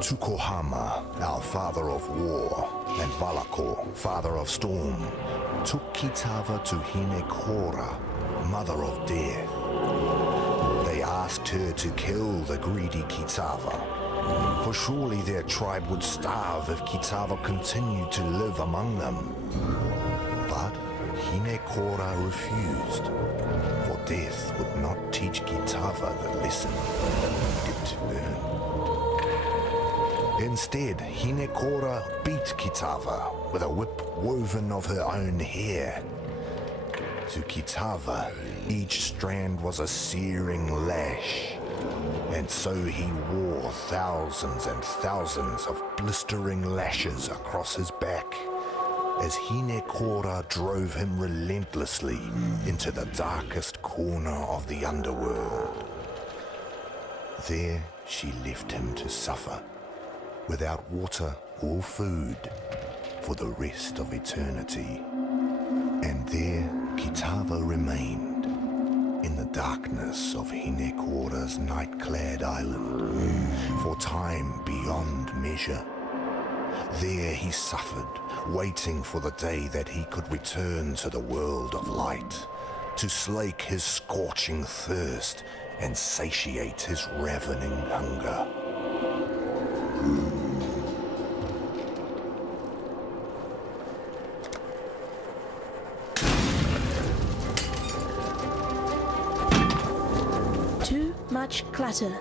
Tukohama, our father of war, and Valakor, father of storm, took Kitava to Hinekora, mother of death. They asked her to kill the greedy Kitava, for surely their tribe would starve if Kitava continued to live among them. But Hinekora refused, for death would not teach Kitava the lesson that needed to learn. Instead, Hinekora beat Kitava with a whip woven of her own hair. To Kitava, each strand was a searing lash, and so he wore thousands and thousands of blistering lashes across his back, as Hinekora drove him relentlessly into the darkest corner of the underworld. There she left him to suffer, without water or food, for the rest of eternity. And there Kitava remained, in the darkness of Hinekora's night-clad island, for time beyond measure. There he suffered, waiting for the day that he could return to the world of light, to slake his scorching thirst and satiate his ravening hunger. Too much clutter.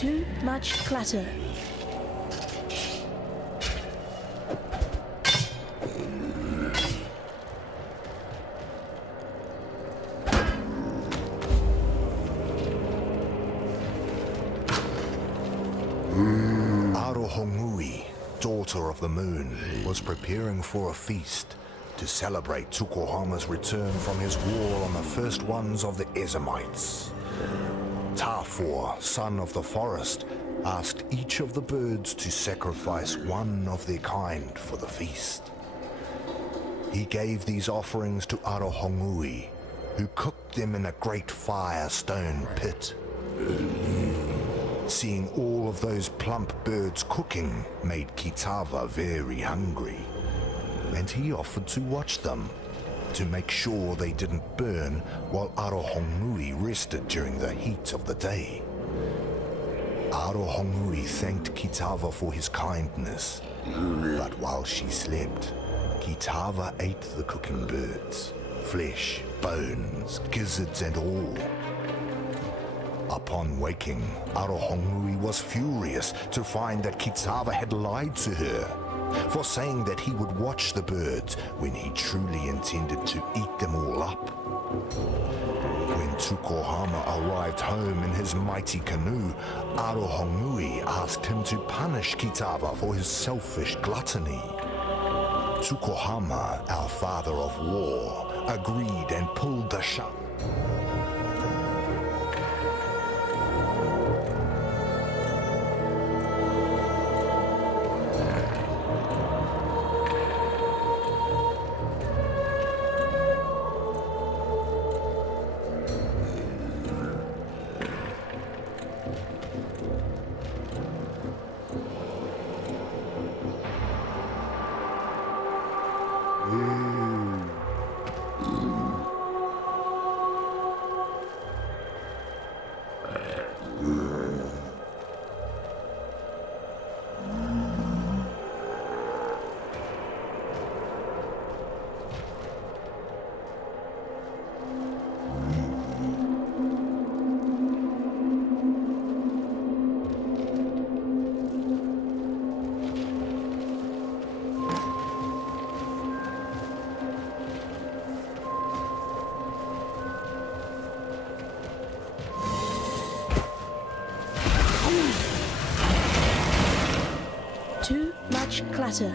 Too much clatter. Arohongui, daughter of the moon, was preparing for a feast to celebrate Tukohama's return from his war on the first ones of the Ezamites. Tafor, son of the forest, asked each of the birds to sacrifice one of their kind for the feast. He gave these offerings to Arohongui, who cooked them in a great fire-stone pit. Seeing all of those plump birds cooking made Kitava very hungry, and he offered to watch them, to make sure they didn't burn while Arohongui rested during the heat of the day. Arohongui thanked Kitava for his kindness, but while she slept, Kitava ate the cooking birds, flesh, bones, gizzards and all. Upon waking, Arohongui was furious to find that Kitava had lied to her for saying that he would watch the birds when he truly intended to eat them all up. When Tukohama arrived home in his mighty canoe, Arohongui asked him to punish Kitava for his selfish gluttony. Tukohama, our father of war, agreed and pulled the sharp. Too much clatter.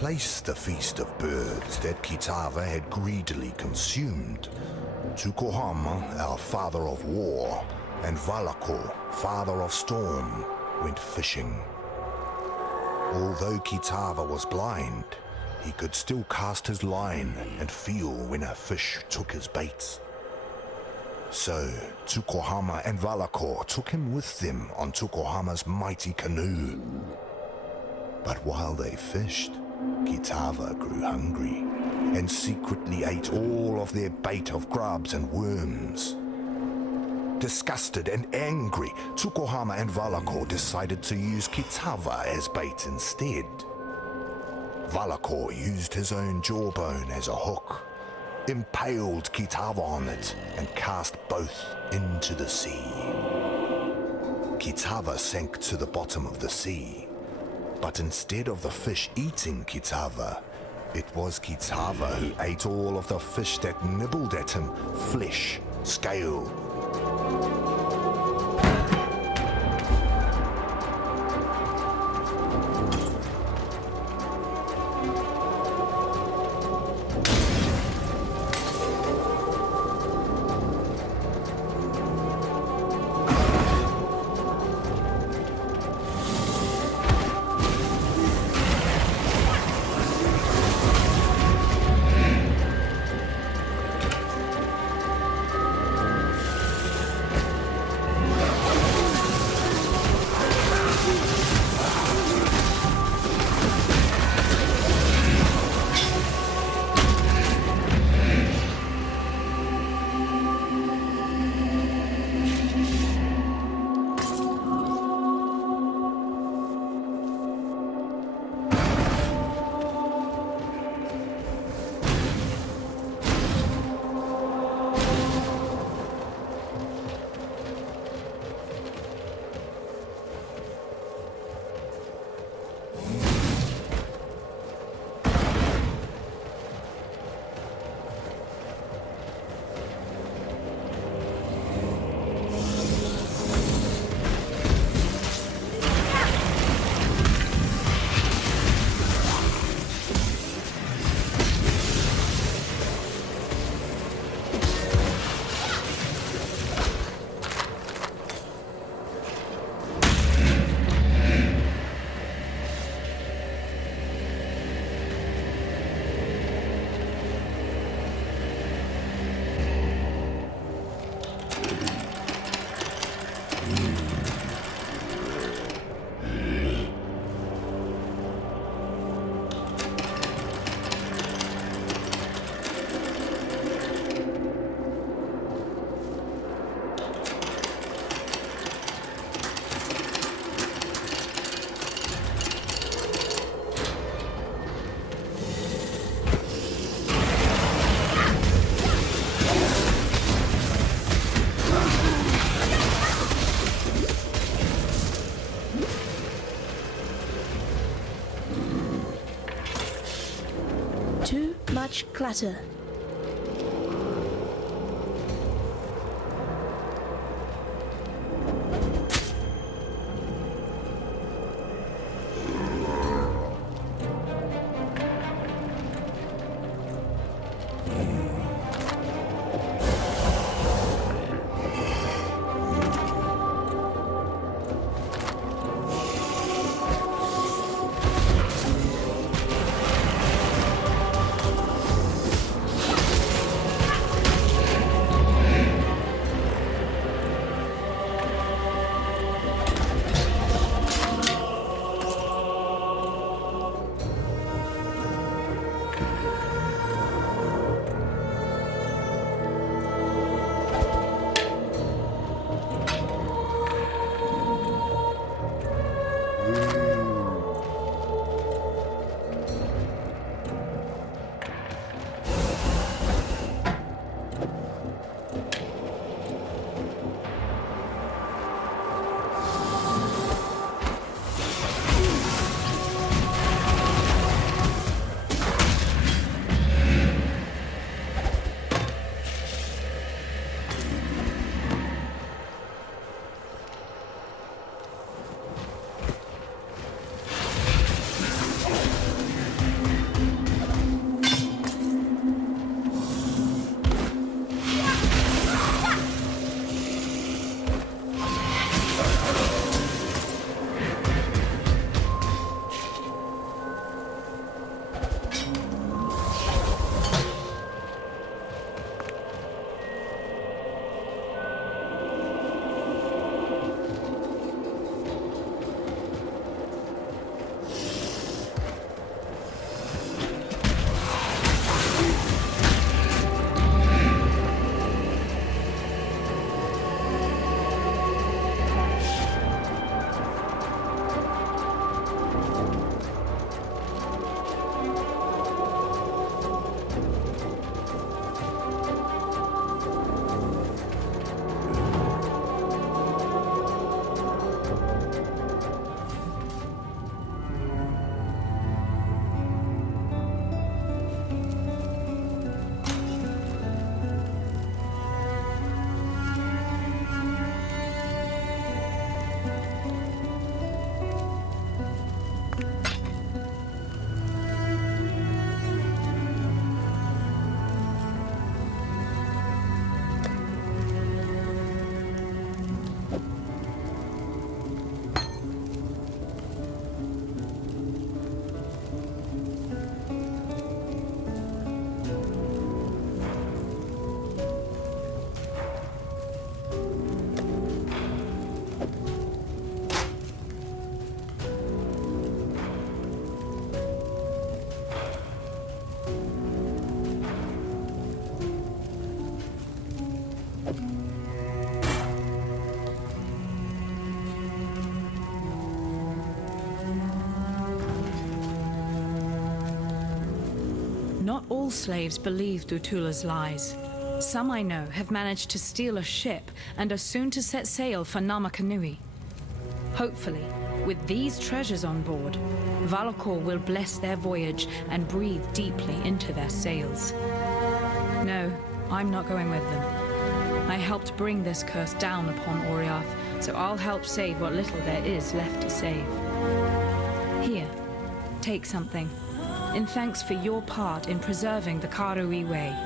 replace the feast of birds that Kitava had greedily consumed. Tukohama, our father of war, and Valakor, father of storm, went fishing. Although Kitava was blind, he could still cast his line and feel when a fish took his bait. So, Tukohama and Valakor took him with them on Tukohama's mighty canoe. But while they fished, Kitava grew hungry and secretly ate all of their bait of grubs and worms. Disgusted and angry, Tukohama and Valakor decided to use Kitava as bait instead. Valakor used his own jawbone as a hook, impaled Kitava on it, and cast both into the sea. Kitava sank to the bottom of the sea, but instead of the fish eating Kitava, it was Kitava who ate all of the fish that nibbled at him, flesh, scale. Much clatter. all slaves believe Dutula's lies. Some I know have managed to steal a ship and are soon to set sail for Namakanui. Hopefully, with these treasures on board, Valakor will bless their voyage and breathe deeply into their sails. No, I'm not going with them. I helped bring this curse down upon Oriath, so I'll help save what little there is left to save. Here, take something, in thanks for your part in preserving the Karui way.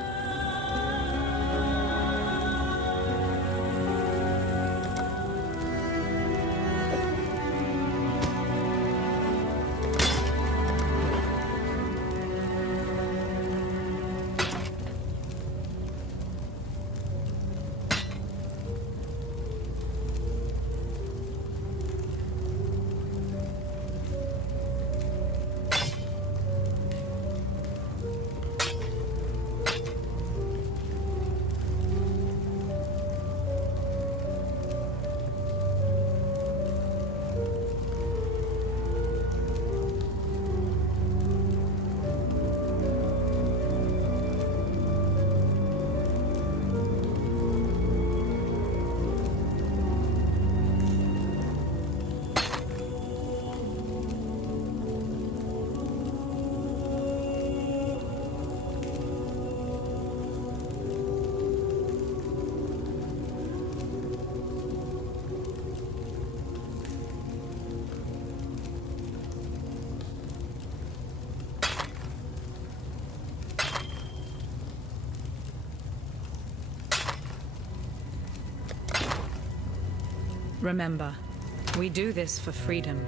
Remember, we do this for freedom.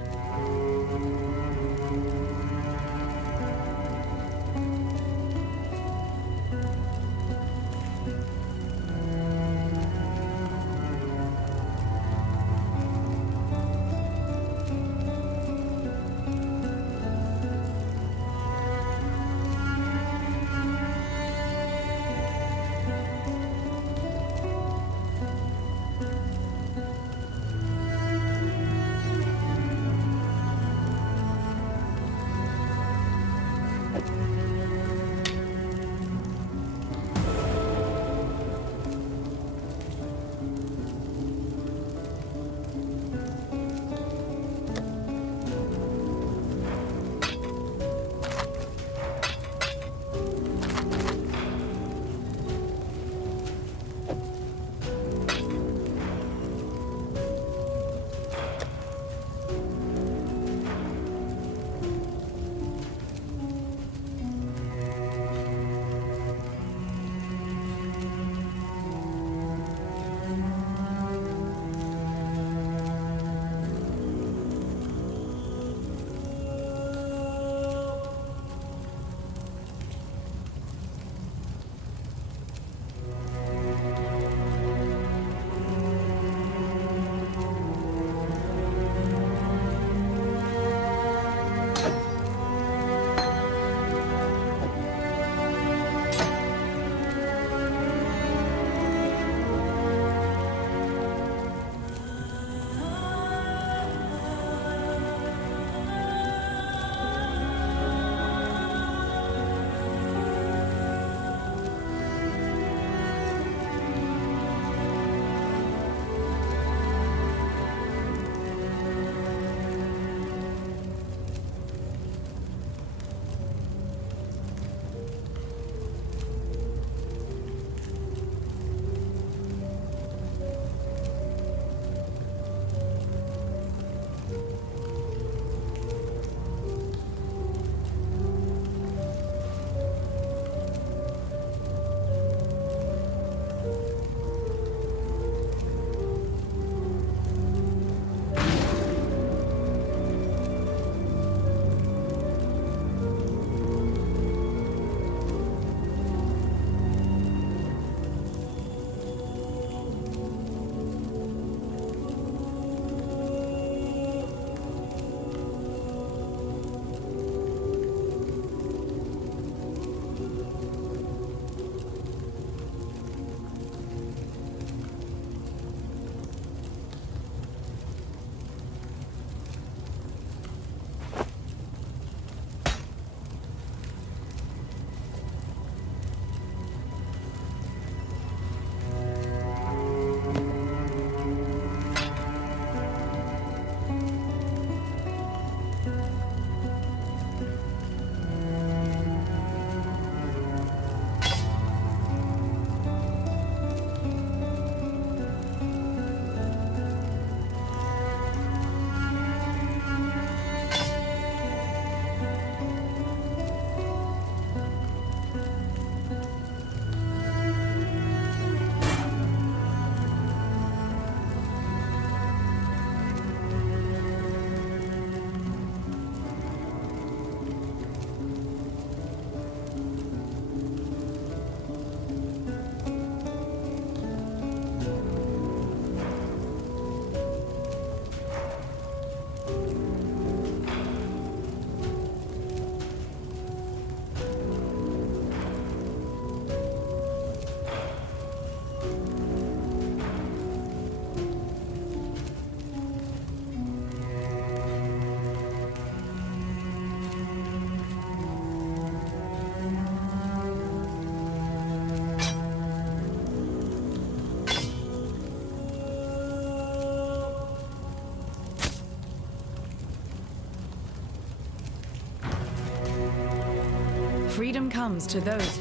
freedom comes to those.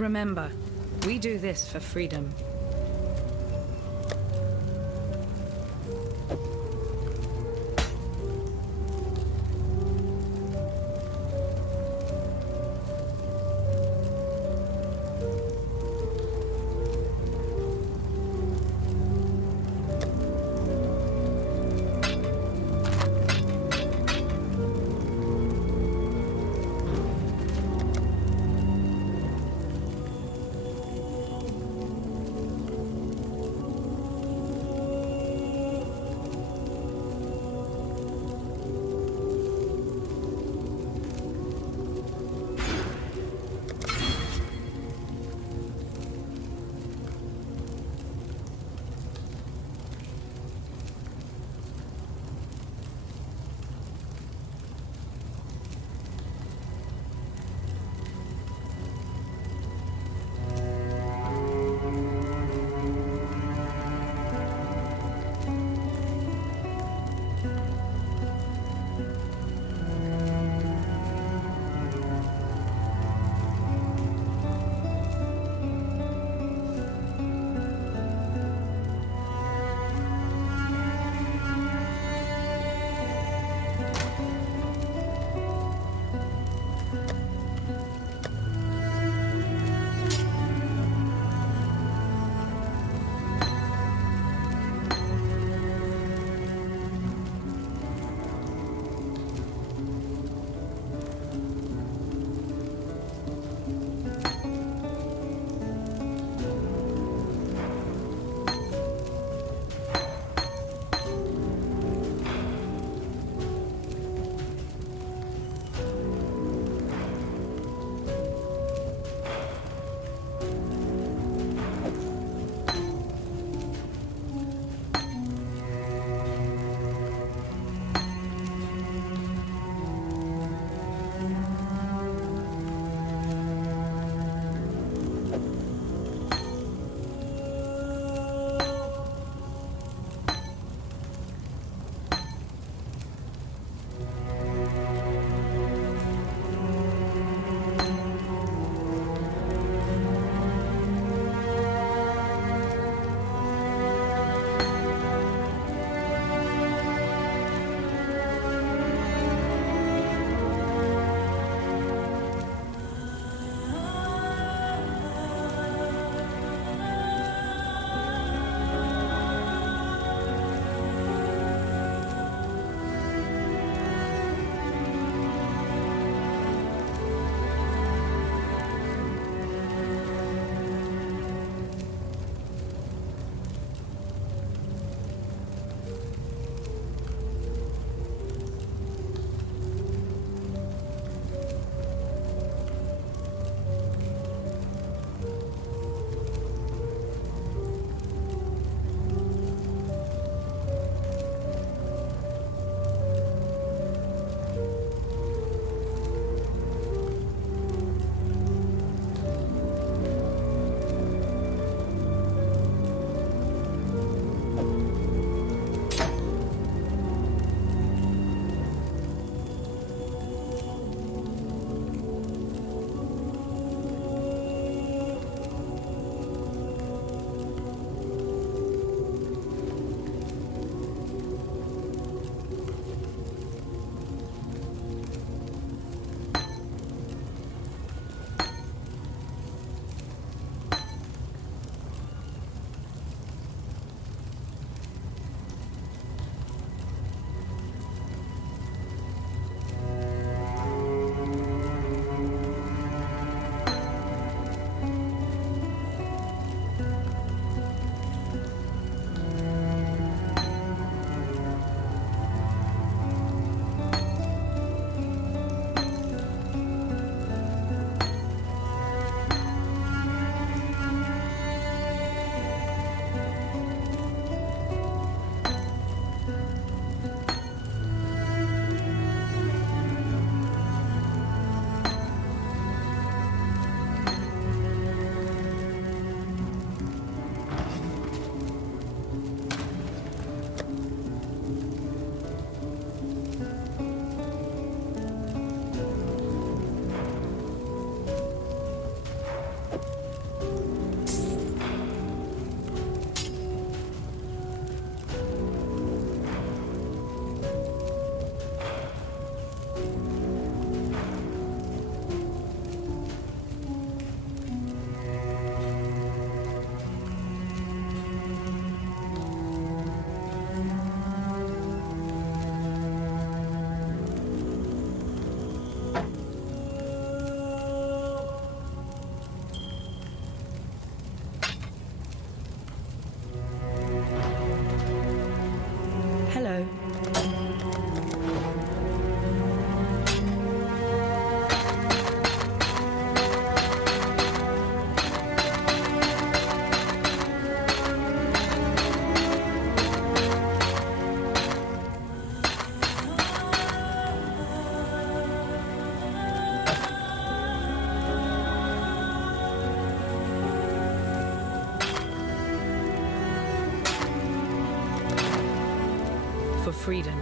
Remember, we do this for freedom. for freedom.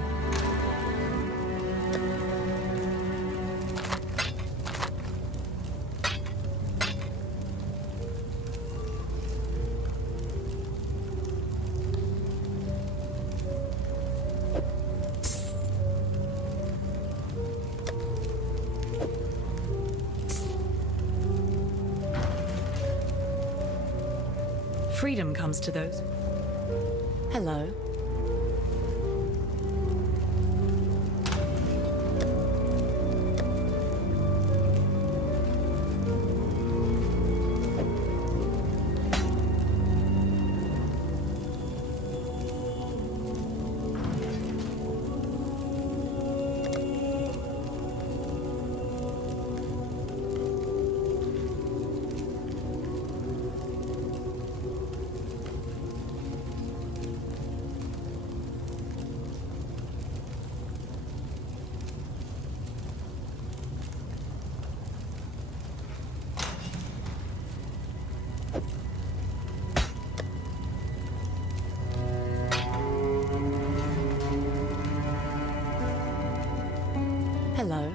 Freedom comes to those. Hello. Hello.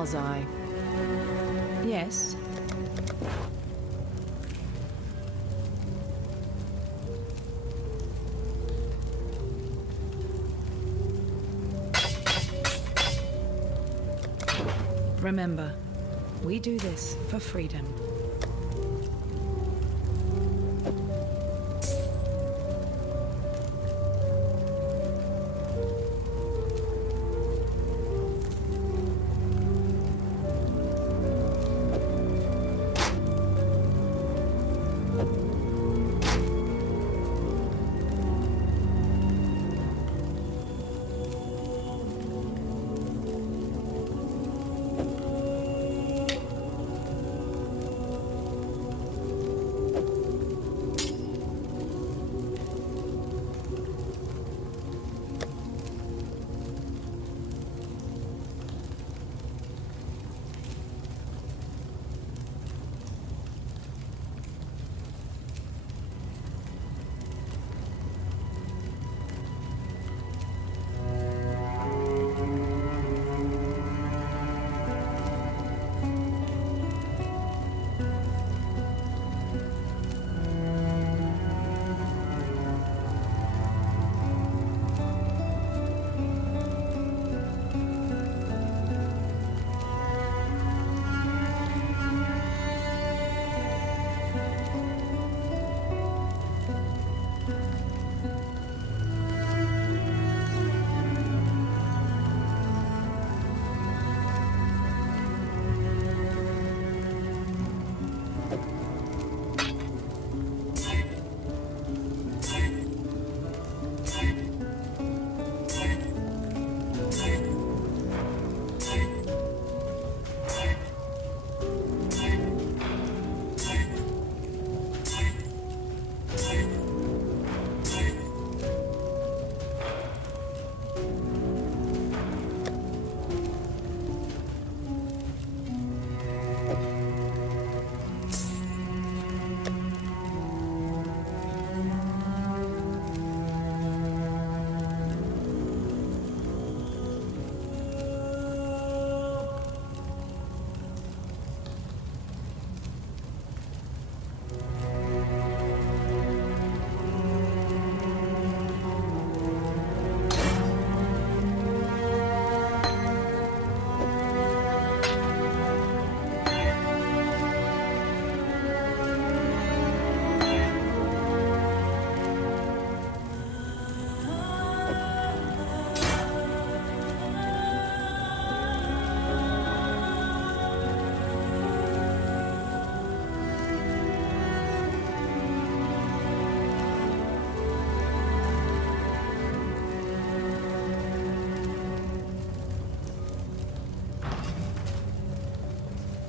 Was I? Yes. Remember, we do this for freedom.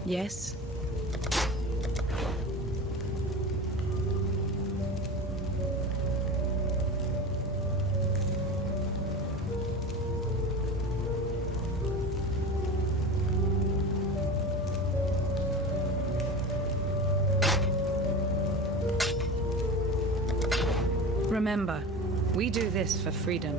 Yes? Remember, we do this for freedom.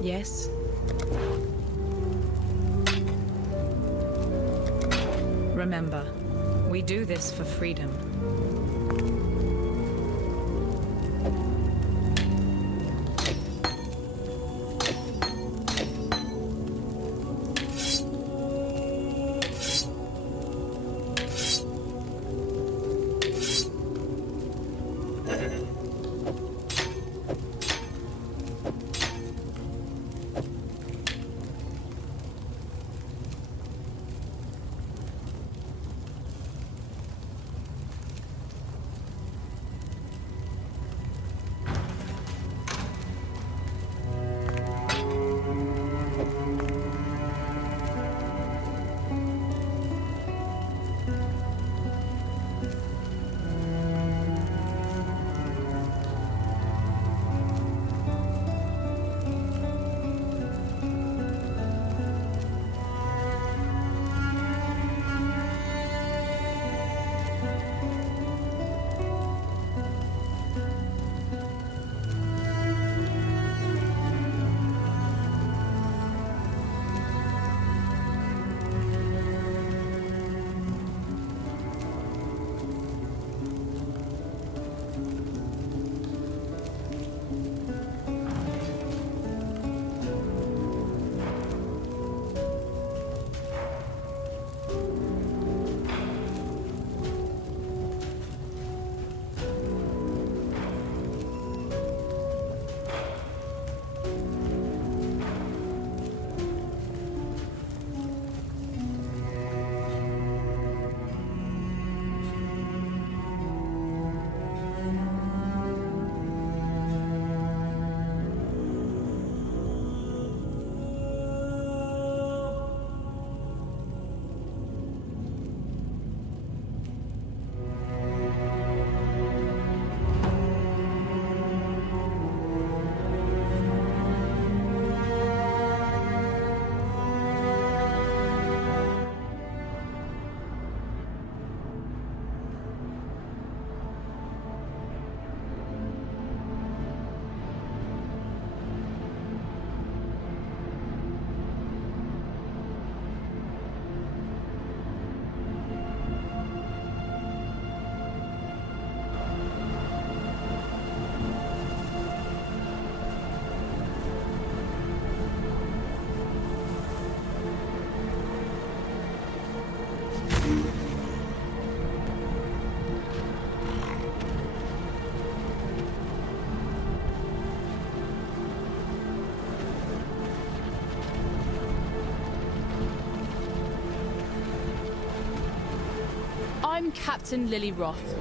Yes? Remember, we do this for freedom. I'm Captain Lily Roth,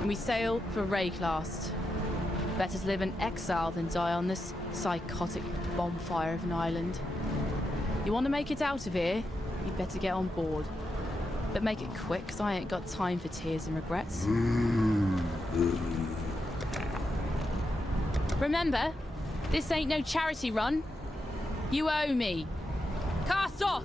and we sail for Rayclast. Better to live in exile than die on this psychotic bonfire of an island. You want to make it out of here, you'd better get on board. But make it quick, 'cause I ain't got time for tears and regrets. Remember, this ain't no charity run. You owe me. Cast off!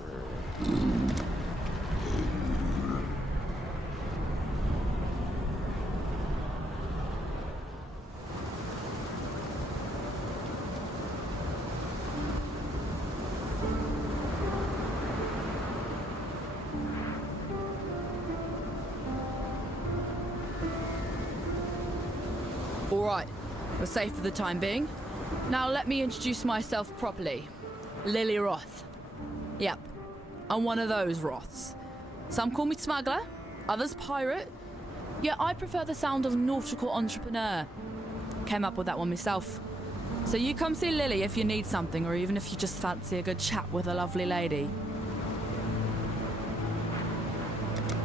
All right, we're safe for the time being. Now let me introduce myself properly. Lily Roth. Yep, I'm one of those Roths. Some call me smuggler, others pirate. Yet I prefer the sound of nautical entrepreneur. Came up with that one myself. So you come see Lily if you need something, or even if you just fancy a good chat with a lovely lady.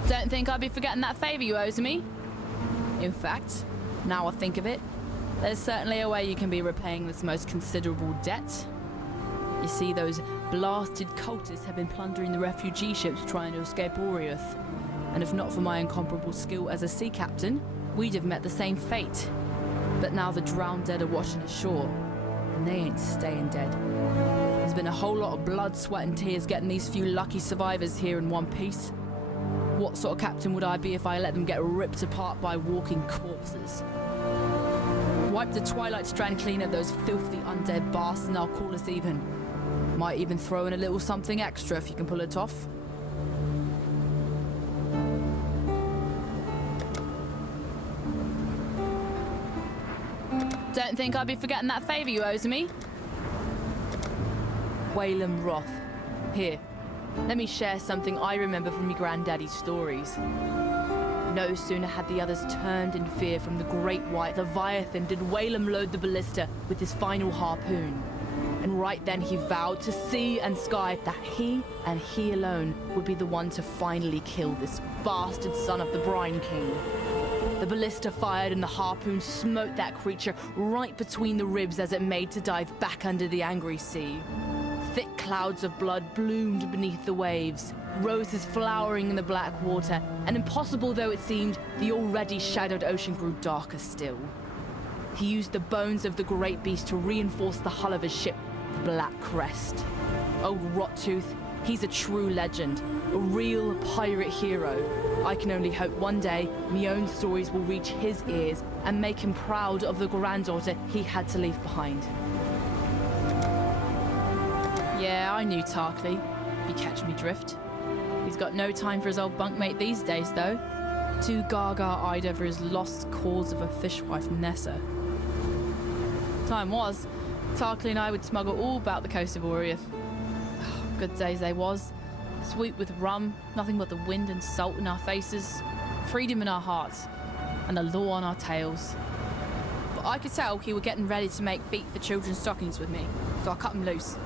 Don't think I'd be forgetting that favour you owe to me. In fact, now I think of it, there's certainly a way you can be repaying this most considerable debt. You see, those blasted cultists have been plundering the refugee ships trying to escape Oriath. And if not for my incomparable skill as a sea captain, we'd have met the same fate. But now the drowned dead are washing ashore, and they ain't staying dead. There's been a whole lot of blood, sweat and tears getting these few lucky survivors here in one piece. What sort of captain would I be if I let them get ripped apart by walking corpses? Wipe the Twilight Strand clean of those filthy undead bastards and I'll call us even. Might even throw in a little something extra if you can pull it off. Don't think I'd be forgetting that favour you owe to me. Waylon Roth. Here, let me share something I remember from my granddaddy's stories. No sooner had the others turned in fear from the great white Leviathan did Waylon load the ballista with his final harpoon. And right then he vowed to sea and sky that he and he alone would be the one to finally kill this bastard son of the Brine King. The ballista fired and the harpoon smote that creature right between the ribs as it made to dive back under the angry sea. Thick clouds of blood bloomed beneath the waves, roses flowering in the black water, and impossible though it seemed, the already shadowed ocean grew darker still. He used the bones of the great beast to reinforce the hull of his ship, the Black Crest. Old Rottooth, he's a true legend, a real pirate hero. I can only hope one day my own stories will reach his ears and make him proud of the granddaughter he had to leave behind. Yeah, I knew Tarkley, if you catch me drift. He's got no time for his old bunkmate these days, though. Too gaga-eyed over his lost cause of a fishwife Nessa. Time was, Tarkley and I would smuggle all about the coast of Oriath. Good days they was. Sweet with rum, nothing but the wind and salt in our faces, freedom in our hearts, and the law on our tails. But I could tell he were getting ready to make feet for children's stockings with me, so I cut him loose.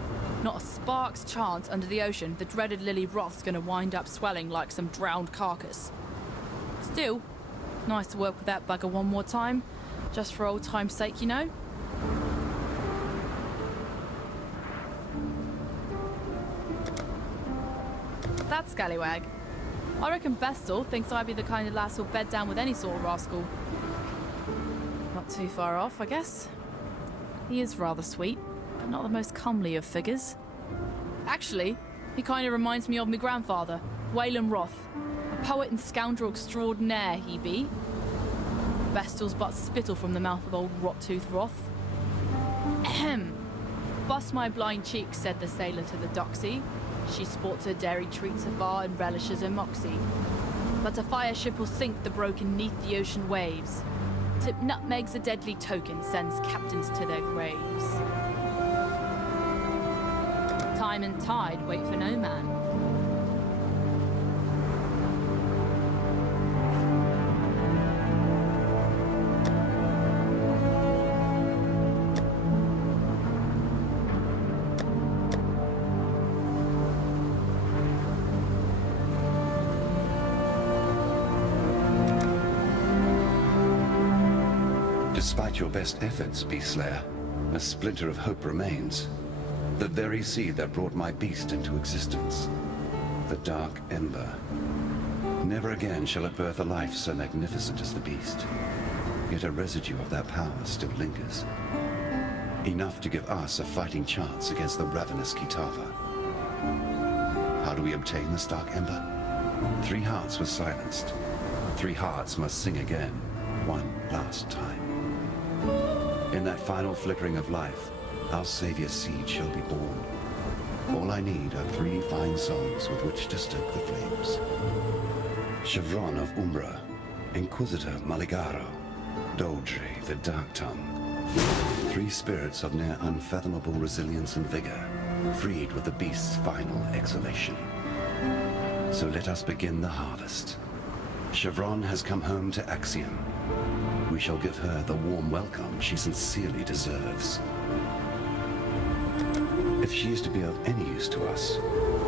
Not a spark's chance under the ocean the dreaded Lily Roth's gonna wind up swelling like some drowned carcass. Still, nice to work with that bugger one more time, just for old time's sake, you know? That scallywag. I reckon Bestel thinks I'd be the kind of lass who'll bed down with any sort of rascal. Not too far off, I guess. He is rather sweet, but not the most comely of figures. Actually, he kind of reminds me of my grandfather, Waylon Roth. A poet and scoundrel extraordinaire he be. Bestel's but spittle from the mouth of old Rottooth Roth. Ahem. Bust my blind cheek, said the sailor to the doxy. She sports her dairy treats afar and relishes her moxie. But a fire ship will sink the broken neath the ocean waves. Tip nutmegs a deadly token sends captains to their graves. Time and tide wait for no man. Despite your best efforts, Beastslayer, a splinter of hope remains. The very seed that brought my beast into existence. The Dark Ember. Never again shall it birth a life so magnificent as the beast. Yet a residue of that power still lingers. Enough to give us a fighting chance against the ravenous Kitava. How do we obtain this Dark Ember? 3 hearts were silenced. 3 hearts must sing again, one last time. In that final flickering of life, our savior's seed shall be born. All I need are 3 fine songs with which to stoke the flames. Chevron of Umbra, Inquisitor Maligaro, Dodri the Dark Tongue. 3 spirits of near unfathomable resilience and vigor, freed with the beast's final exhalation. So let us begin the harvest. Chevron has come home to Axiom. We shall give her the warm welcome she sincerely deserves. If she is to be of any use to us,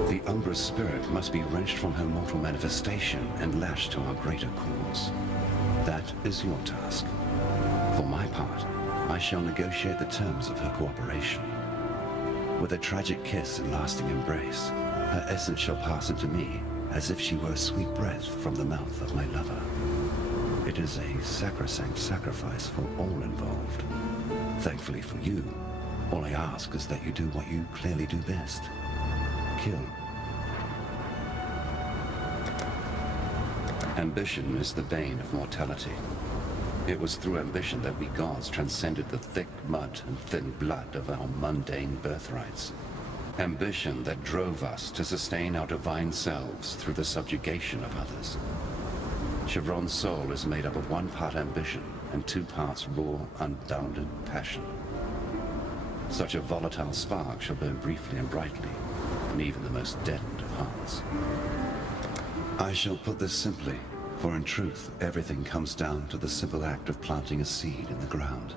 the Umbra's spirit must be wrenched from her mortal manifestation and lashed to our greater cause. That is your task. For my part, I shall negotiate the terms of her cooperation. With a tragic kiss and lasting embrace, her essence shall pass into me as if she were a sweet breath from the mouth of my lover. It is a sacrosanct sacrifice for all involved. Thankfully for you, all I ask is that you do what you clearly do best. Kill. Ambition is the bane of mortality. It was through ambition that we gods transcended the thick mud and thin blood of our mundane birthrights. Ambition that drove us to sustain our divine selves through the subjugation of others. Chevron's soul is made up of 1 part ambition and 2 parts raw, unbounded passion. Such a volatile spark shall burn briefly and brightly, in even the most deadened of hearts. I shall put this simply, for in truth, everything comes down to the simple act of planting a seed in the ground.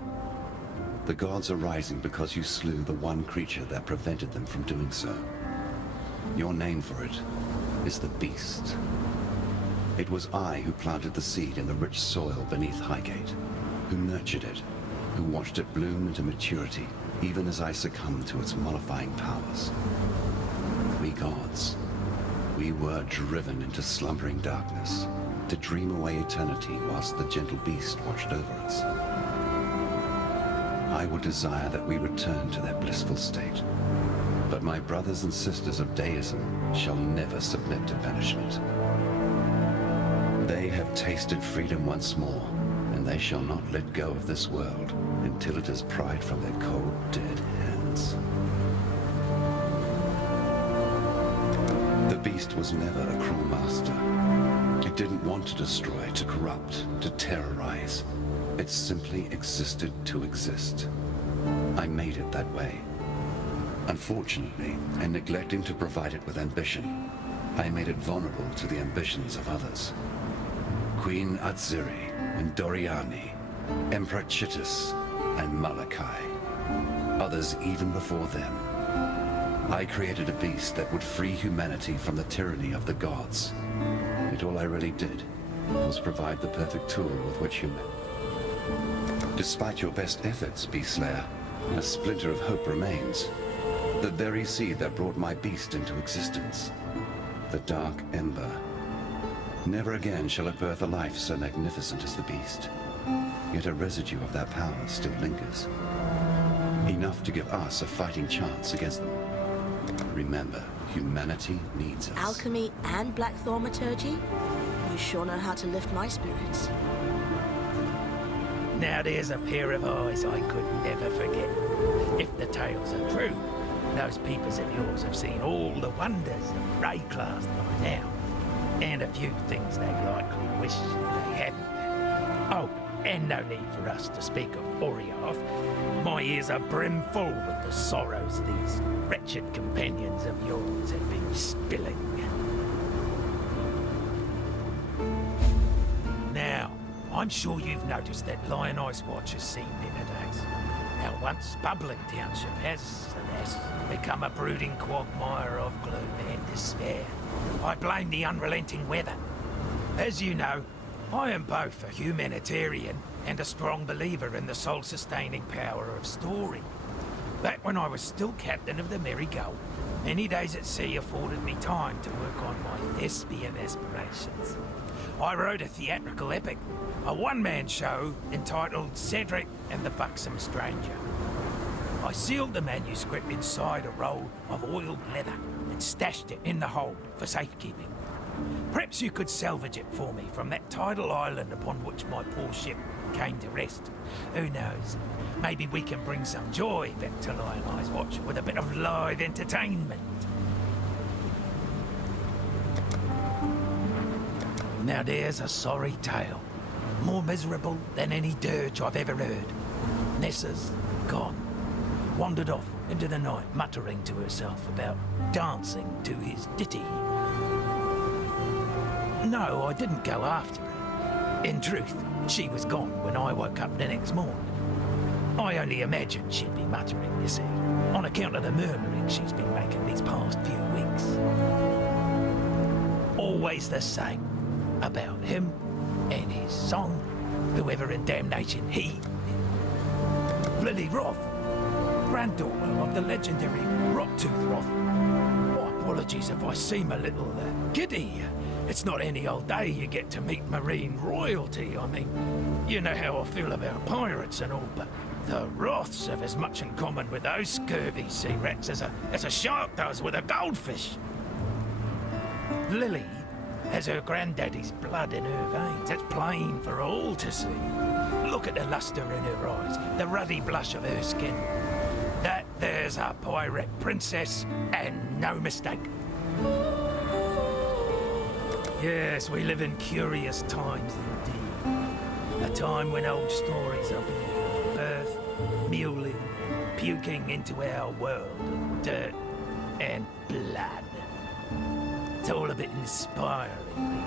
The gods are rising because you slew the one creature that prevented them from doing so. Your name for it is the Beast. It was I who planted the seed in the rich soil beneath Highgate, who nurtured it, who watched it bloom into maturity, even as I succumbed to its mollifying powers. We gods, we were driven into slumbering darkness, to dream away eternity whilst the gentle beast watched over us. I would desire that we return to that blissful state, but my brothers and sisters of deism shall never submit to banishment. They have tasted freedom once more, and they shall not let go of this world until it is pried from their cold, dead hands. The beast was never a cruel master. It didn't want to destroy, to corrupt, to terrorize. It simply existed to exist. I made it that way. Unfortunately, in neglecting to provide it with ambition, I made it vulnerable to the ambitions of others. Queen Atziri and Doriani, Emperor Chittis and Malachi. Others even before them. I created a beast that would free humanity from the tyranny of the gods. Yet all I really did was provide the perfect tool with which Despite your best efforts, Beastslayer, a splinter of hope remains. The very seed that brought my beast into existence. The Dark Ember. Never again shall it birth a life so magnificent as the beast. Yet a residue of that power still lingers. Enough to give us a fighting chance against them. Remember, humanity needs us. Alchemy and black thaumaturgy? You sure know how to lift my spirits. Now there's a pair of eyes I could never forget. If the tales are true, those peepers of yours have seen all the wonders of Rayclast by now. And a few things they likely wish they hadn't. Oh, and no need for us to speak of Orioth. My ears are brimful with the sorrows these wretched companions of yours have been spilling. Now, I'm sure you've noticed that Lion Ice Watch has seen better days. Our once bubbling township has, alas, become a brooding quagmire of gloom and despair. I blame the unrelenting weather. As you know, I am both a humanitarian and a strong believer in the soul-sustaining power of story. Back when I was still captain of the Merry Gull, many days at sea afforded me time to work on my thespian aspirations. I wrote a theatrical epic, a one-man show entitled Cedric and the Buxom Stranger. I sealed the manuscript inside a roll of oiled leather and stashed it in the hold for safekeeping. Perhaps you could salvage it for me from that tidal island upon which my poor ship came to rest. Who knows? Maybe we can bring some joy back to Lion Eye's Watch with a bit of live entertainment. Now there's a sorry tale, more miserable than any dirge I've ever heard. Nessa's gone, wandered off into the night, muttering to herself about dancing to his ditty. No, I didn't go after her. In truth, she was gone when I woke up the next morning. I only imagined she'd be muttering, you see, on account of the murmuring she's been making these past few weeks. Always the same, about him and his song, whoever in damnation he is. Lily Roth, granddaughter of the legendary Rocktooth Roth. Oh, apologies if I seem a little giddy. It's not any old day you get to meet marine royalty. I mean, you know how I feel about pirates and all, but the Roths have as much in common with those scurvy sea rats as a shark does with a goldfish. Lily has her granddaddy's blood in her veins. It's plain for all to see. Look at the luster in her eyes, the ruddy blush of her skin. That there's a pirate princess, and no mistake. Yes, we live in curious times indeed. A time when old stories of birth, mewling, and puking into our world of dirt and blood. It's all a bit inspiring, really.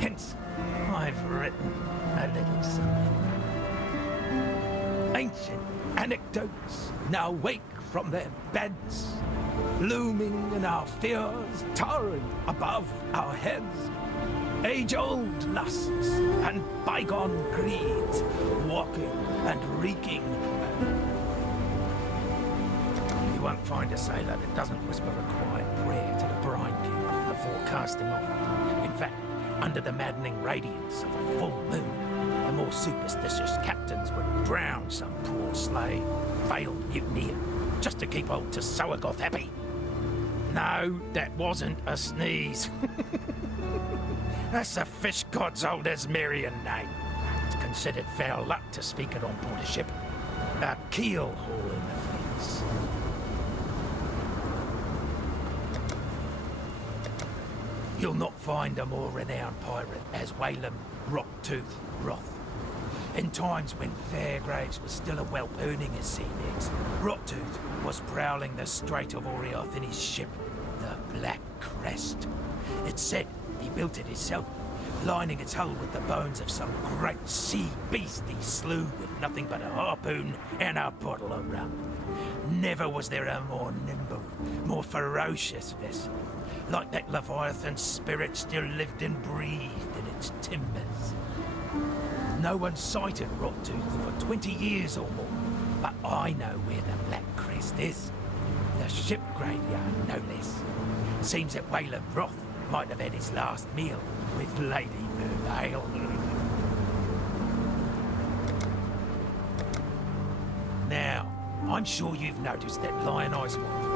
Hence, I've written a little something. Ancient anecdotes now wake from their beds, looming in our fears, towering above our heads. Age-old lusts and bygone creeds, walking and reeking. You won't find a sailor that doesn't whisper a quiet prayer to the brine king before casting off. In fact, under the maddening radiance of a full moon, the more superstitious captains would drown some poor slave, failed mutineer, just to keep old Tsoagoth happy. No, that wasn't a sneeze. That's the fish god's old Esmerian name. It's considered foul luck to speak it on board a ship. A keel hauling offence. You'll not find a more renowned pirate as Waylem Rocktooth Roth. In times when Fairgraves was still a whelp earning his sea legs, Rocktooth was prowling the Strait of Orioth in his ship, the Black Crest. It's said he built it himself, lining its hull with the bones of some great sea beast he slew with nothing but a harpoon and a bottle of rum. Never was there a more nimble, more ferocious vessel. Like that Leviathan's spirit still lived and breathed in its timbers. No one sighted Rocktooth for 20 years or more, but I know where the Black Crest is. The ship graveyard, no less. Seems that Waylem Roth might have had his last meal with Lady Mervale. Now, I'm sure you've noticed that Lion Eye's Watch